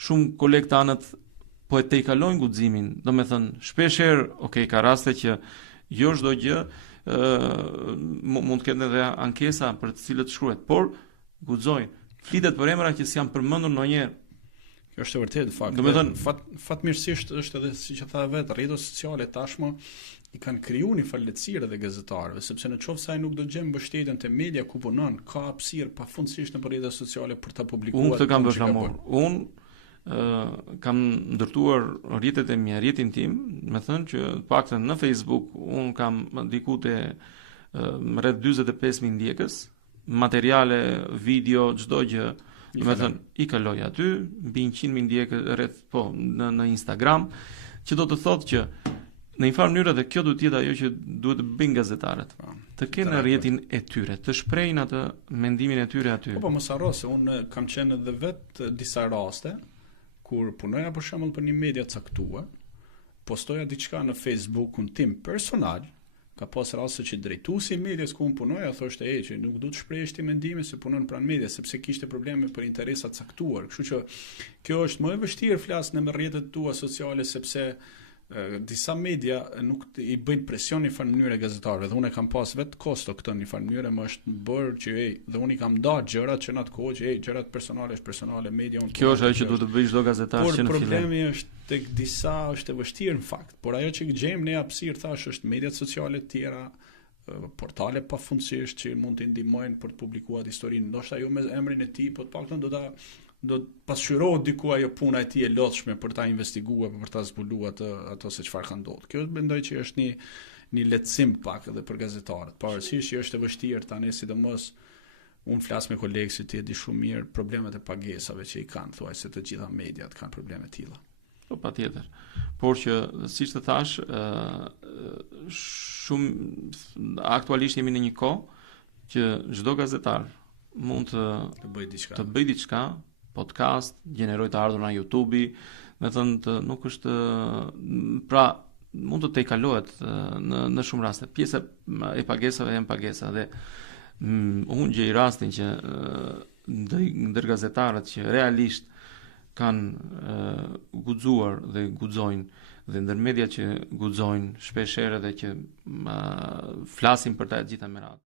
shumë kolegë tanët po e tejkalojnë guximin, do me thënë, shpesh herë, ka raste që jo çdo gjë mund të ketë edhe ankesa për të cilët shkruhet, por guxojnë. Flitet për emra që s'janë përmendur ndonjëherë. Kjo është e vërtetë fakt. Do me thënë, fatmirësisht është edhe siç e tha vetë, rrjetet sociale tashmë i kanë krijuar një farë lehtësire dhe gazetarëve, sepse në qoftë se ai nuk do të gjejë mbështetjen te media ku punon, ka hapësirë pafundësisht në rrjetet sociale për ta publikuar. Unë këtë kam bërë flamur. Unë kam ndërtuar rrjetet e mia, rrjetin tim, me thënë që paktën në Facebook unë kam diku te rreth 45.000 ndjekës, materiale, video, çdo gjë, me thënë i kaloj aty, mbi 100.000 ndjekë rreth në Instagram, që do të thotë që në një farë mënyrë dhe kjo duhet të jetë ajo që duhet të bëjnë gazetarët. Të kenë rrjetin e tyre, të shprehin atë mendimin e tyre aty. Po mos harro se unë kam qenë edhe vetë disa raste kur punoja për shembull për një media caktuar, postoja diçka në Facebookun tim personal, ka pas raste që drejtuesi i medias ku unë punoja thoshte që nuk duhet të shprehesh ti mendimin se punon pranë medias sepse kishte probleme për interesa të caktuar. Kështu që kjo është më e vështirë flas në rrjetet tua sociale sepse disa media nuk i bëjnë presion në farë mënyrë gazetarëve dhe unë kam pas vetë kosto këtë në farë mënyrë më është bërë që dhe unë i kam darë gjërat që në atë kohë që gjërat personale është personale, media unë. Kjo është ajo që duhet të bëjë çdo gazetar që në fillim. Por problemi është tek disa është e vështirë në fakt, por ajo që gjejmë ne hapësirë thash është mediat sociale të tjera, portale pafundësisht që mund të ndihmojnë për të publikuar historinë, ndoshta jo me emrin e tij, po të paktën do të pasqyrohet diku ajo puna e tij e lodhshme për ta investiguar, për ta zbuluar ato se çfarë ka ndodhur. Kjo mendoj që është një lehtësim pak edhe për gazetarët. Pavarësisht që është e vështirë tani, sidomos unë flas me kolegë që ti e di shumë mirë problemet e pagesave që i kanë, thuaj se të gjitha mediat kanë probleme të tilla. Po patjetër. Por që siç të thash, shumë aktualisht jemi në një kohë që çdo gazetar mund të bëjë diçka, podcast, gjeneroj të ardhur nga YouTube-i, me thënë nuk është pra mund të tejkalohet në shumë raste. Pjesa e pagesave janë pagesa dhe unë gjej rastin që ndër gazetarët që realisht kanë guxuar dhe guxojnë dhe ndër media që guxojnë shpesh herë dhe që flasin për ta gjitha me radhë.